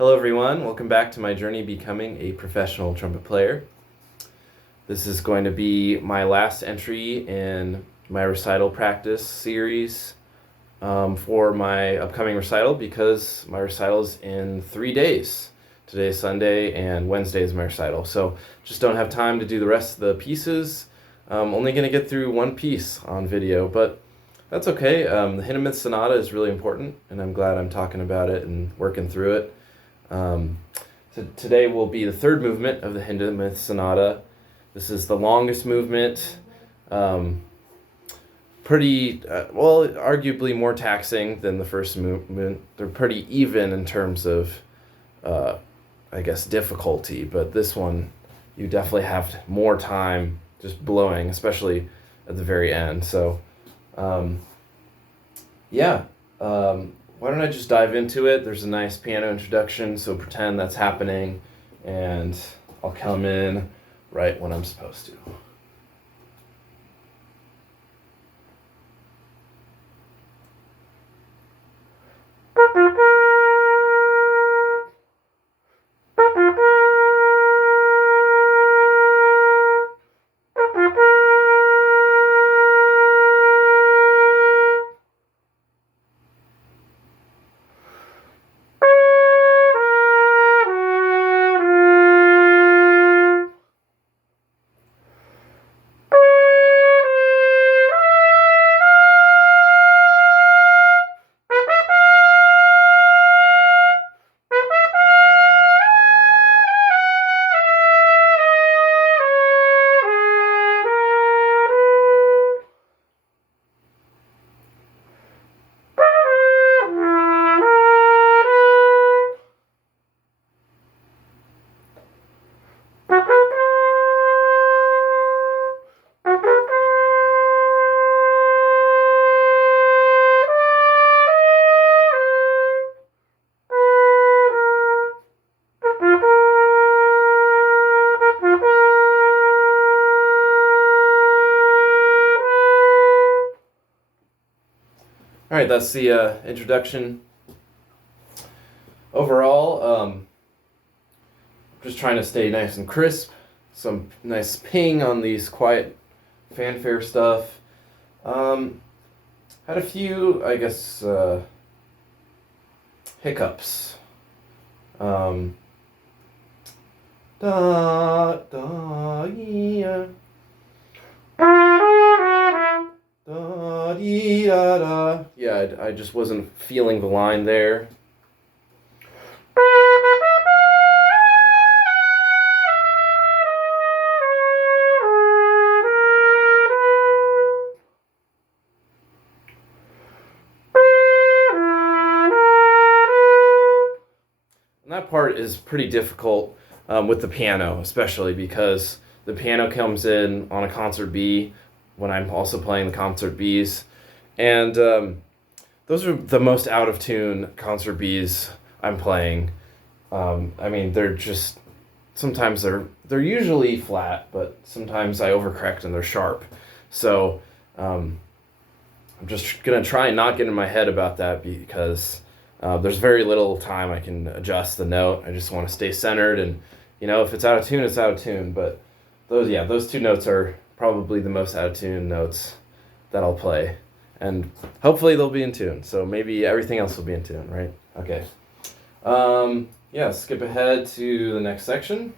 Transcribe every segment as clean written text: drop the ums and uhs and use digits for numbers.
Hello everyone, welcome back to my journey becoming a professional trumpet player. This is going to be my last entry in my recital practice series for my upcoming recital, because my recital is in 3 days. Today is Sunday and Wednesday is my recital, so just don't have time to do the rest of the pieces. I'm only going to get through one piece on video, but that's okay. The Hindemith sonata is really important, and I'm glad I'm talking about it and working through it. Today will be the third movement of the Hindemith sonata. This is the longest movement, arguably more taxing than the first movement. They're pretty even in terms of, difficulty, but this one, you definitely have more time just blowing, especially at the very end. So, why don't I just dive into it? There's a nice piano introduction, so pretend that's happening, and I'll come in right when I'm supposed to. All right, that's the introduction. Overall, just trying to stay nice and crisp. Some nice ping on these quiet fanfare stuff. Had a few, hiccups. Da da yeah. Da dee da da. Yeah, I just wasn't feeling the line there. And that part is pretty difficult with the piano, especially because the piano comes in on a concert B when I'm also playing the concert Bs. And those are the most out of tune concert Bs I'm playing. They're just, sometimes they're usually flat, but sometimes I overcorrect and they're sharp. So I'm just gonna try and not get in my head about that, because there's very little time I can adjust the note. I just want to stay centered, and if it's out of tune, it's out of tune. But those two notes are probably the most out of tune notes that I'll play, and hopefully they'll be in tune. So maybe everything else will be in tune, right? Okay. Skip ahead to the next section.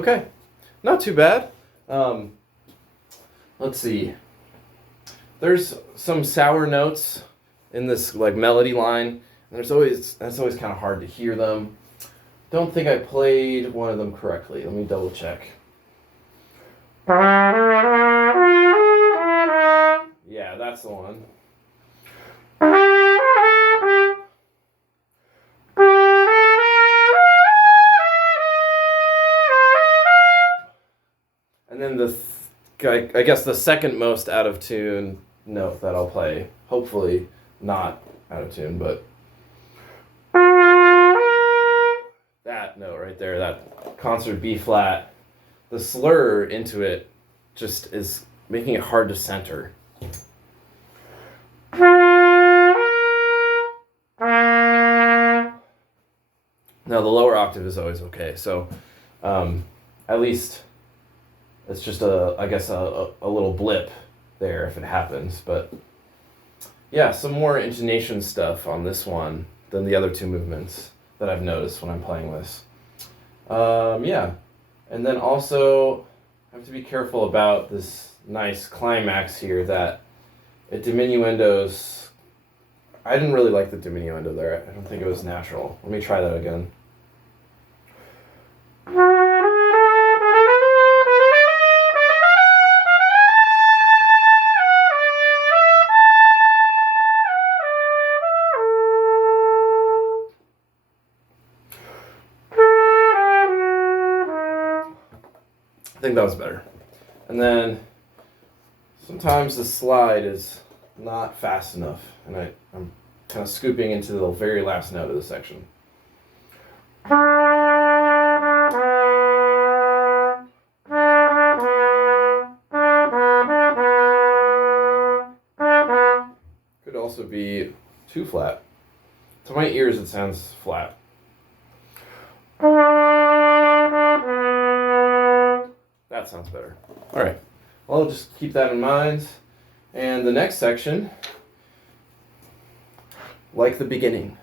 Okay, not too bad. Let's see. There's some sour notes in this like melody line. And that's always kind of hard to hear them. Don't think I played one of them correctly. Let me double check. Yeah, that's the one. And then I guess the second most out of tune note that I'll play. Hopefully not out of tune, but that note right there, that concert B flat, the slur into it just is making it hard to center. Now the lower octave is always okay, so at least it's just I guess a little blip there if it happens. But yeah, some more intonation stuff on this one than the other two movements that I've noticed when I'm playing this. Yeah, and then also I have to be careful about this nice climax here that it diminuendos. I didn't really like the diminuendo there. I don't think it was natural. Let me try that again. I think that was better. And then sometimes the slide is not fast enough, and I'm kind of scooping into the very last note of the section. Could also be too flat. To my ears, it sounds flat. That sounds better. All right. Well, I'll just keep that in mind. And the next section, like the beginning.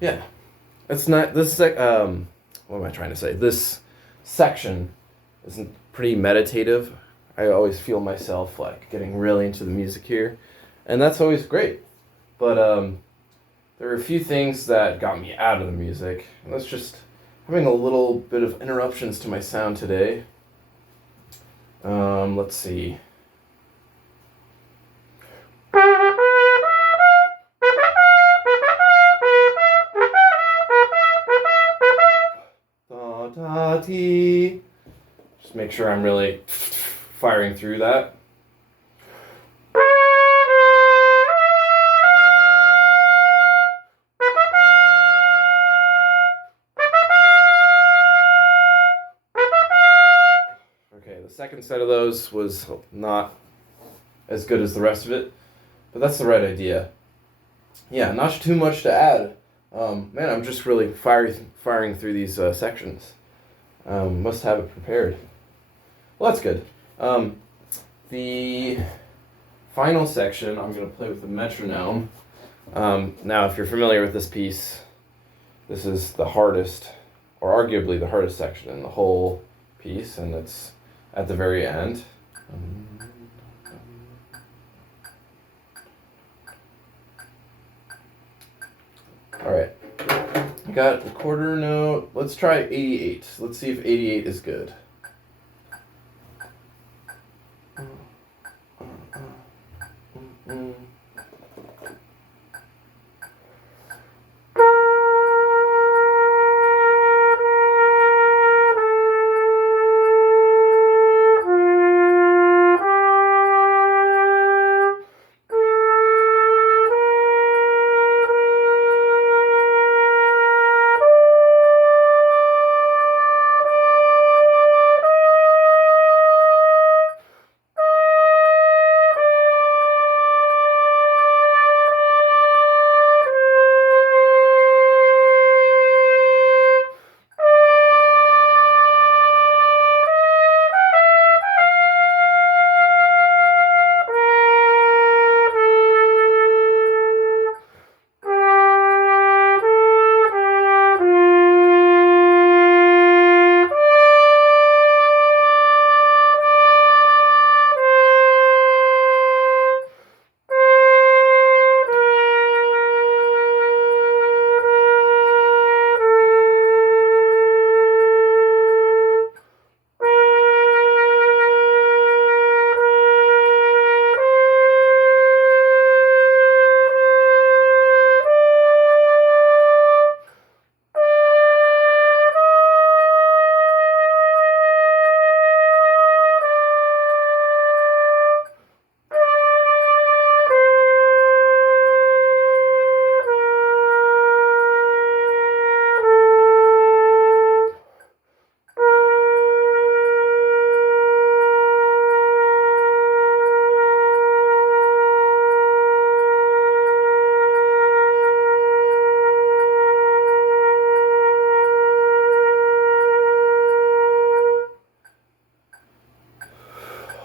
Yeah, it's not this. What am I trying to say? This section is pretty meditative. I always feel myself like getting really into the music here, and that's always great. But there are a few things that got me out of the music. And that's just having a little bit of interruptions to my sound today. Let's see. Just make sure I'm really firing through that. Okay, the second set of those was not as good as the rest of it, but that's the right idea. Yeah, not too much to add. Man, I'm just really firing through these sections. Must have it prepared. Well, that's good. The final section, I'm going to play with the metronome. Now, if you're familiar with this piece, this is the hardest, or arguably the hardest section in the whole piece, and it's at the very end. All right, I got the quarter note. Let's try 88. Let's see if 88 is good.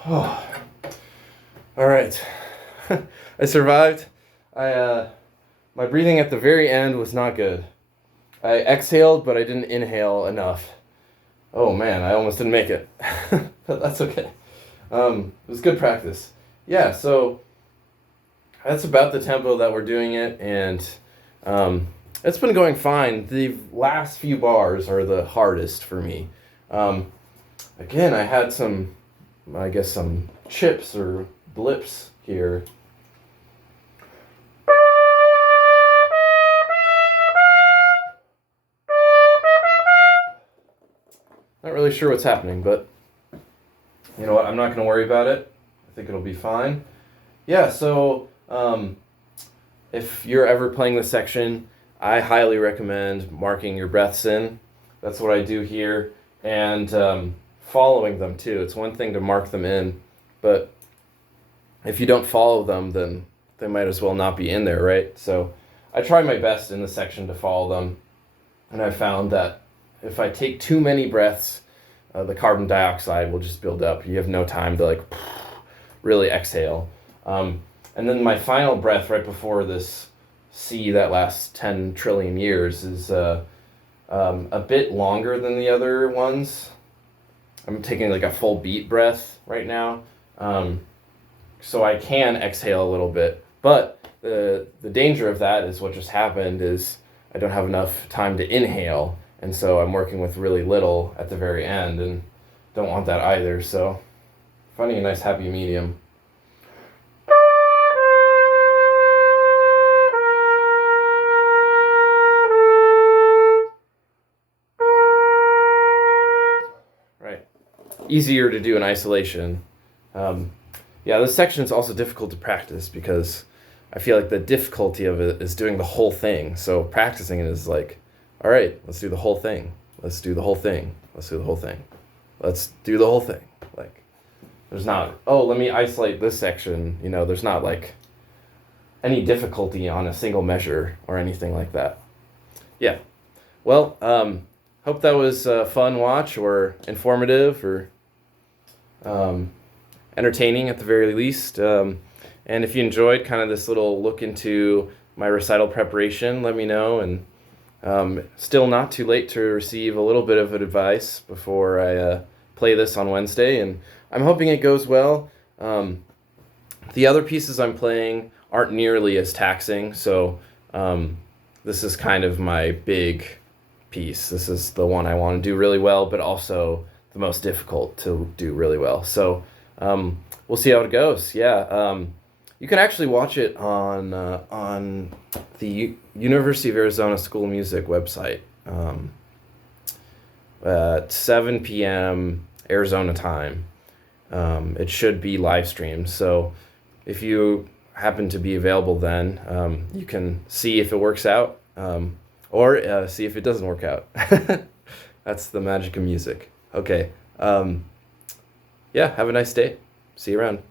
Oh. All right. I survived. My breathing at the very end was not good. I exhaled, but I didn't inhale enough. Oh man, I almost didn't make it. But that's okay. It was good practice. Yeah, so that's about the tempo that we're doing it, and it's been going fine. The last few bars are the hardest for me. Again, I had some chips or blips here. Not really sure what's happening, but you know what? I'm not going to worry about it. I think it'll be fine. Yeah, so if you're ever playing this section, I highly recommend marking your breaths in. That's what I do here, and following them too. It's one thing to mark them in, but if you don't follow them, then they might as well not be in there, right? So I try my best in the section to follow them, and I found that if I take too many breaths, the carbon dioxide will just build up. You have no time to really exhale. And then my final breath right before this C that lasts 10 trillion years is a bit longer than the other ones. I'm taking a full beat breath right now. So I can exhale a little bit. But the danger of that is what just happened is I don't have enough time to inhale. And so I'm working with really little at the very end and don't want that either. So finding a nice happy medium. Right. Easier to do in isolation. Yeah, this section is also difficult to practice because I feel like the difficulty of it is doing the whole thing. So practicing it is all right, let's do the whole thing. Let's do the whole thing. Let's do the whole thing. Let's do the whole thing. There's not, let me isolate this section. There's not any difficulty on a single measure or anything like that. Yeah. Well, hope that was a fun watch or informative or entertaining at the very least. And if you enjoyed kind of this little look into my recital preparation, let me know. And still not too late to receive a little bit of advice before I play this on Wednesday, and I'm hoping it goes well. The other pieces I'm playing aren't nearly as taxing, so this is kind of my big piece. This is the one I want to do really well, but also the most difficult to do really well. So we'll see how it goes. Yeah, you can actually watch it on the University of Arizona School of Music website at 7 p.m. Arizona time. It should be live streamed, so if you happen to be available then, you can see if it works out, or see if it doesn't work out. That's the magic of music. Okay. Yeah, have a nice day. See you around.